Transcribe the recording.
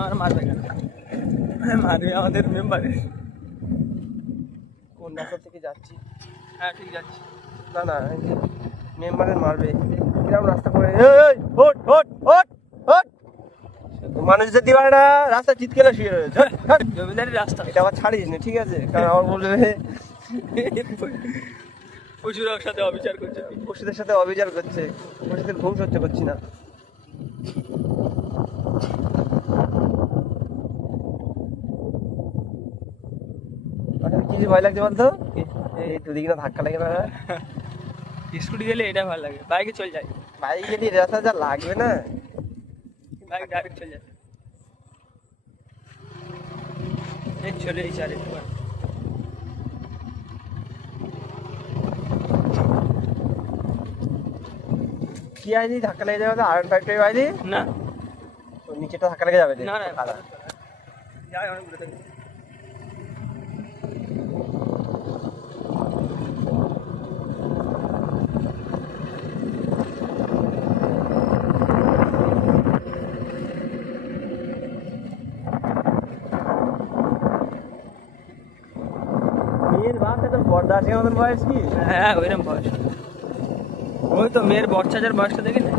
আমার মারবে কেন? মারবে আমাদের মেম্বারে। কোন রাস্তা থেকে যাচ্ছি? হ্যাঁ ঠিক যাচ্ছি। না না, মেম্বারের মারবে কিরকম রাস্তা করে? ওট ওট ওট ওট, মানুষ যে দিবার না রাস্তা চিৎকেলে শুয়ে রয়েছে। জমিদারি রাস্তা, এটা আবার ছাড়িস না, ঠিক আছে? কারণ আমার বলবে পশুর সাথে অবিচার করছে। পশুদের সাথে অবিচার করছে, পশুদের ঘুম সহ্য করছি না। কি ভয় লাগছে বলতো? এই দুদিকে না ধাক্কা লাগে না? স্কুটি গেলে এটা ভালো লাগে, বাইকে চলে যায়। বাইক গেলে রাস্তা যা লাগবে না, বাইক ডাইরেক্ট চলে যায়। এই চলে এই চারে কি আইনি ধাক্কা লেগে যাবে? R15 আইনি না, নিচেটা ধাক্কা লেগে যাবে। না না যাই অনেক দূরে থেকে। মেয়ের বাপ তো বর্দা আছে, আমাদের বয়স কি? হ্যাঁ ওইরকম বয়স। ওই তো মেয়ের বরচাচার বয়সটা দেখে না?